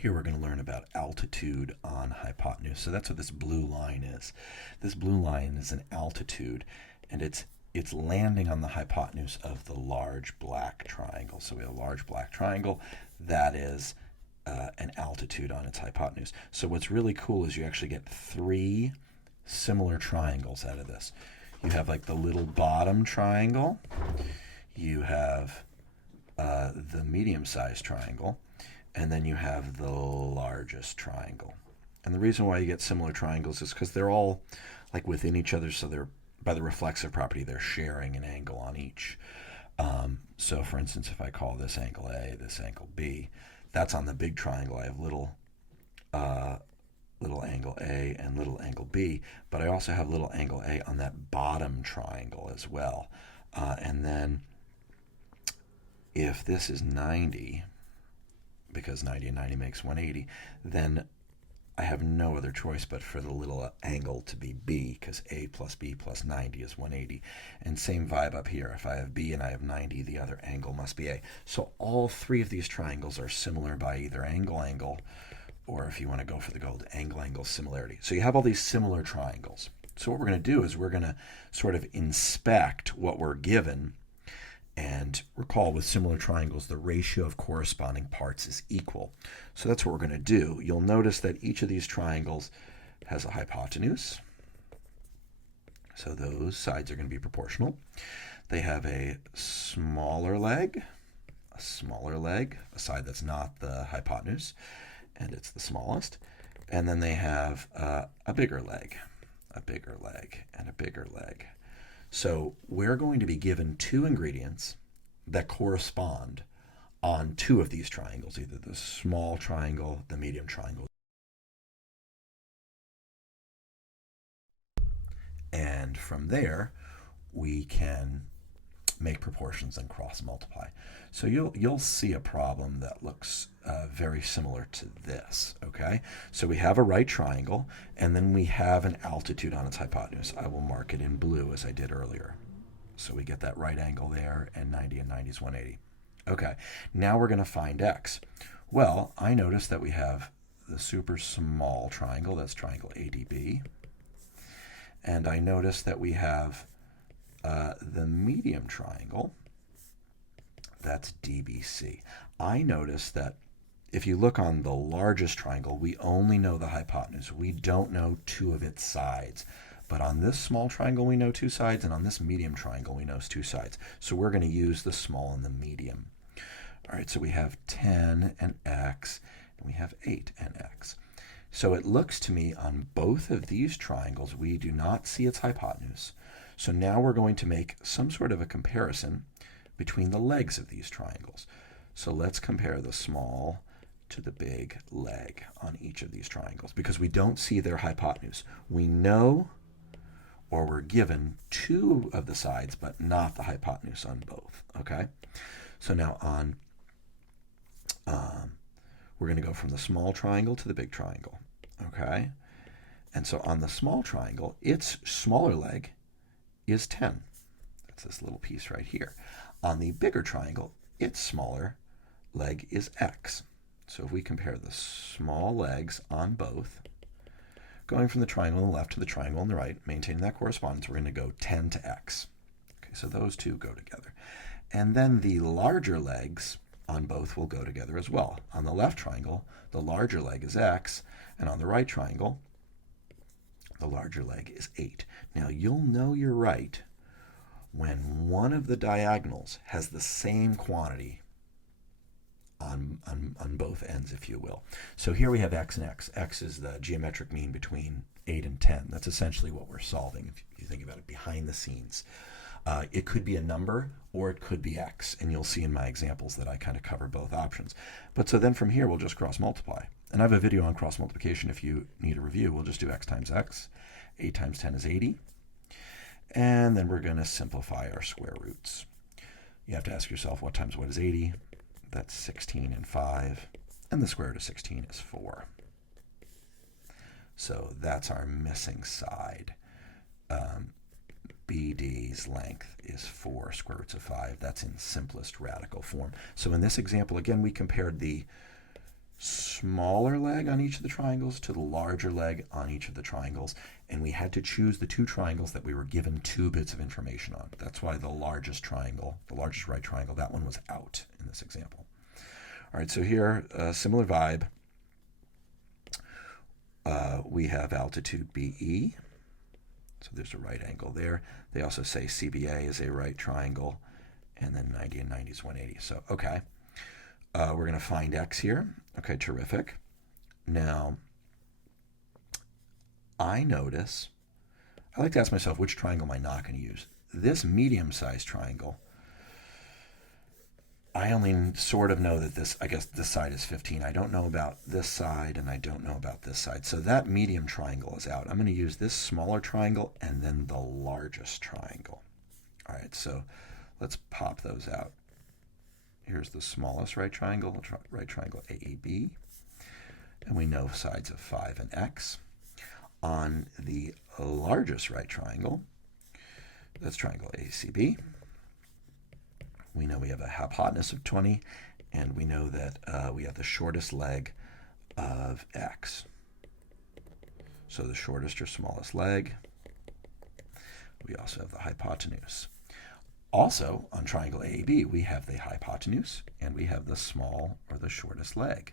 Here we're going to learn about altitude on hypotenuse. So that's what this blue line is. This blue line is an altitude, and it's landing on the hypotenuse of the large black triangle. So we have a large black triangle that is an altitude on its hypotenuse. So what's really cool is you actually get three similar triangles out of this. You have like the little bottom triangle, you have the medium-sized triangle, and then you have the largest triangle. And the reason why you get similar triangles is because they're all like within each other, so they're, by the reflexive property, they're sharing an angle on each. So for instance, if I call this angle A, this angle B, that's on the big triangle. I have little angle A and little angle B, but I also have little angle A on that bottom triangle as well. And then if this is 90, because 90 and 90 makes 180, then I have no other choice but for the little angle to be B, because A plus B plus 90 is 180. And same vibe up here. If I have B and I have 90, the other angle must be A. So all three of these triangles are similar by either angle, or if you want to go for the gold, angle similarity. So you have all these similar triangles. So what we're going to do is we're going to sort of inspect what we're given. And recall, with similar triangles, the ratio of corresponding parts is equal. So that's what we're going to do. You'll notice that each of these triangles has a hypotenuse. So those sides are going to be proportional. They have a smaller leg, a side that's not the hypotenuse, and it's the smallest. And then they have a bigger leg, and a bigger leg. So we're going to be given two ingredients that correspond on two of these triangles, either the small triangle, the medium triangle. And from there, we can make proportions and cross multiply. So you'll see a problem that looks very similar to this, okay? So we have a right triangle, and then we have an altitude on its hypotenuse. I will mark it in blue as I did earlier. So we get that right angle there, and 90 and 90 is 180. Okay, now we're going to find x. Well, I notice that we have the super small triangle, that's triangle ADB. And I notice that we have the medium triangle, that's DBC. I notice that if you look on the largest triangle, we only know the hypotenuse. We don't know two of its sides. But on this small triangle, we know two sides, and on this medium triangle, we know two sides. So we're going to use the small and the medium. All right, so we have 10 and x, and we have 8 and x. So it looks to me on both of these triangles, we do not see its hypotenuse. So now we're going to make some sort of a comparison between the legs of these triangles. So let's compare the small to the big leg on each of these triangles, because we don't see their hypotenuse. We know, or we're given, two of the sides, but not the hypotenuse on both, okay? So now on, we're going to go from the small triangle to the big triangle, okay? And so on the small triangle, its smaller leg is 10. That's this little piece right here. On the bigger triangle, its smaller leg is x. So if we compare the small legs on both, going from the triangle on the left to the triangle on the right, maintaining that correspondence, we're going to go 10 to x. Okay, so those two go together. And then the larger legs on both will go together as well. On the left triangle, the larger leg is x, and on the right triangle, the larger leg is 8. Now you'll know you're right when one of the diagonals has the same quantity on both ends, if you will. So here we have x and x. X is the geometric mean between 8 and 10. That's essentially what we're solving, if you think about it behind the scenes. It could be a number, or it could be x, and you'll see in my examples that I kind of cover both options. But so then from here, we'll just cross multiply. And I have a video on cross multiplication if you need a review. We'll just do x times x. 8 times 10 is 80. And then we're going to simplify our square roots. You have to ask yourself, what times what is 80? That's 16 and 5. And the square root of 16 is 4. So that's our missing side. BD's length is 4 square roots of 5. That's in simplest radical form. So in this example, again, we compared the smaller leg on each of the triangles to the larger leg on each of the triangles, and we had to choose the two triangles that we were given 2 bits of information on. That's why the largest triangle, the largest right triangle, that one was out in this example. All right, so here, similar vibe. We have altitude BE, so there's a right angle there. They also say CBA is a right triangle, and then 90 and 90 is 180. So, okay. We're going to find X here. Okay, terrific. Now, I notice, I like to ask myself, which triangle am I not going to use? This medium-sized triangle, I only sort of know that this, I guess this side is 15. I don't know about this side, and I don't know about this side. So that medium triangle is out. I'm going to use this smaller triangle and then the largest triangle. All right, so let's pop those out. Here's the smallest right triangle AAB. And we know sides of 5 and X. On the largest right triangle, that's triangle ACB. We know we have a hypotenuse of 20, and we know that we have the shortest leg of X. So the shortest or smallest leg. We also have the hypotenuse. Also, on triangle AAB, we have the hypotenuse, and we have the small or the shortest leg.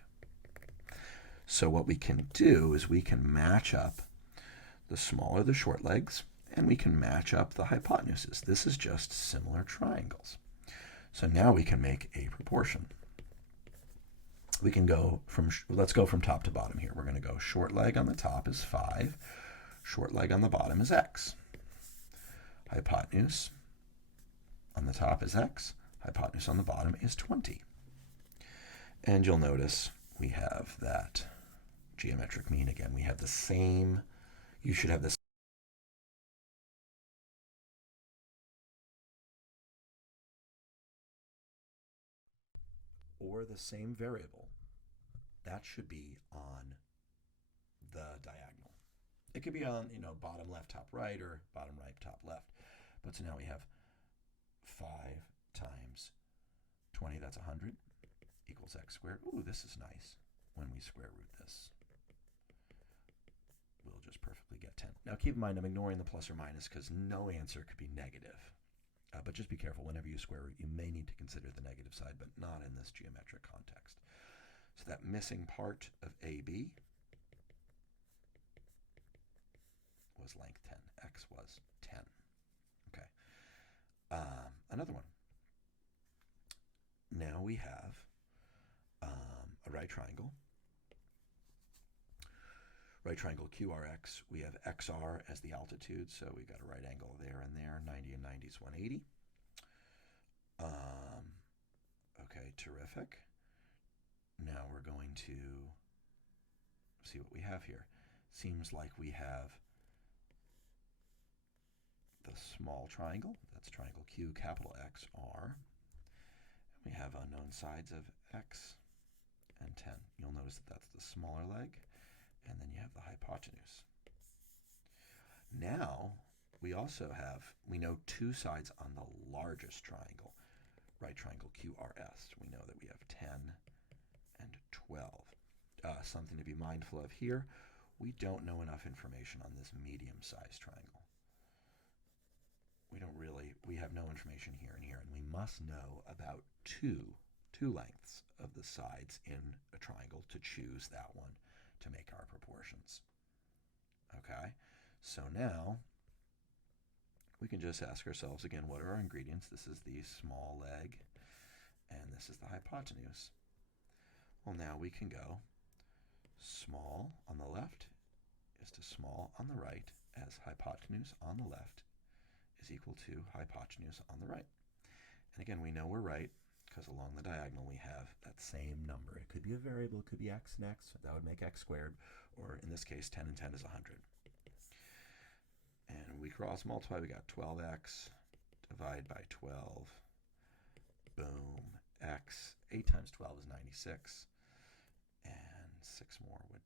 So what we can do is we can match up the small or the short legs, and we can match up the hypotenuses. This is just similar triangles. So now we can make a proportion. We can go from, let's go from top to bottom here. We're going to go short leg on the top is 5, short leg on the bottom is X. Hypotenuse on the top is X, hypotenuse on the bottom is 20. And you'll notice we have that geometric mean again. We have the same, you should have this or the same variable. That should be on the diagonal. It could be on, bottom left, top right, or bottom right, top left. But so now we have 5 times 20, that's 100, equals X squared. Ooh, this is nice. When we square root this, we'll just perfectly get 10. Now keep in mind, I'm ignoring the plus or minus because no answer could be negative. But just be careful, whenever you square root, you may need to consider the negative side, but not in this geometric context. So that missing part of AB was length 10. X was 10. Okay. Another one. Now we have a right triangle. Right triangle QRX, we have XR as the altitude, so we've got a right angle there and there. 90 and 90 is 180. Okay, terrific. Now we're going to see what we have here. Seems like we have the small triangle, that's triangle Q, capital XR. We have unknown sides of X and 10. You'll notice that that's the smaller leg, and then you have the hypotenuse. Now, we also have, we know 2 sides on the largest triangle, right triangle QRS. We know that we have 10 and 12. Something to be mindful of here, we don't know enough information on this medium-sized triangle. We have no information here and here, and we must know about two lengths of the sides in a triangle to choose that one to make our proportions. Okay, so now we can just ask ourselves again, what are our ingredients? This is the small leg, and this is the hypotenuse. Well, now we can go small on the left is to small on the right, as hypotenuse on the left is equal to hypotenuse on the right. And again, we know we're right because along the diagonal we have that same number. It could be a variable, it could be x and x, that would make x squared, or in this case 10 and 10 is 100. And we cross multiply, we got 12x, divide by 12, boom, x, 8 times 12 is 96, and 6 more would,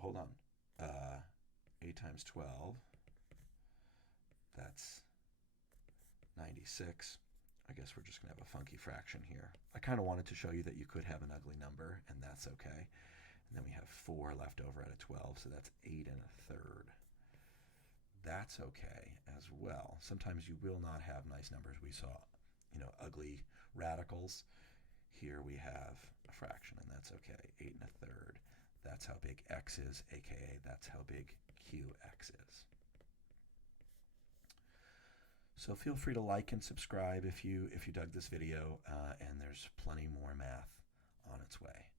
hold on, 8 times 12, that's 96. I guess we're just going to have a funky fraction here. I kind of wanted to show you that you could have an ugly number, and that's okay. And then we have 4 left over out of 12, so that's 8 1/3. That's okay as well. Sometimes you will not have nice numbers. We saw, ugly radicals. Here we have a fraction, and that's okay. 8 1/3. That's how big x is, aka that's how big qx is. So feel free to like and subscribe if you dug this video, and there's plenty more math on its way.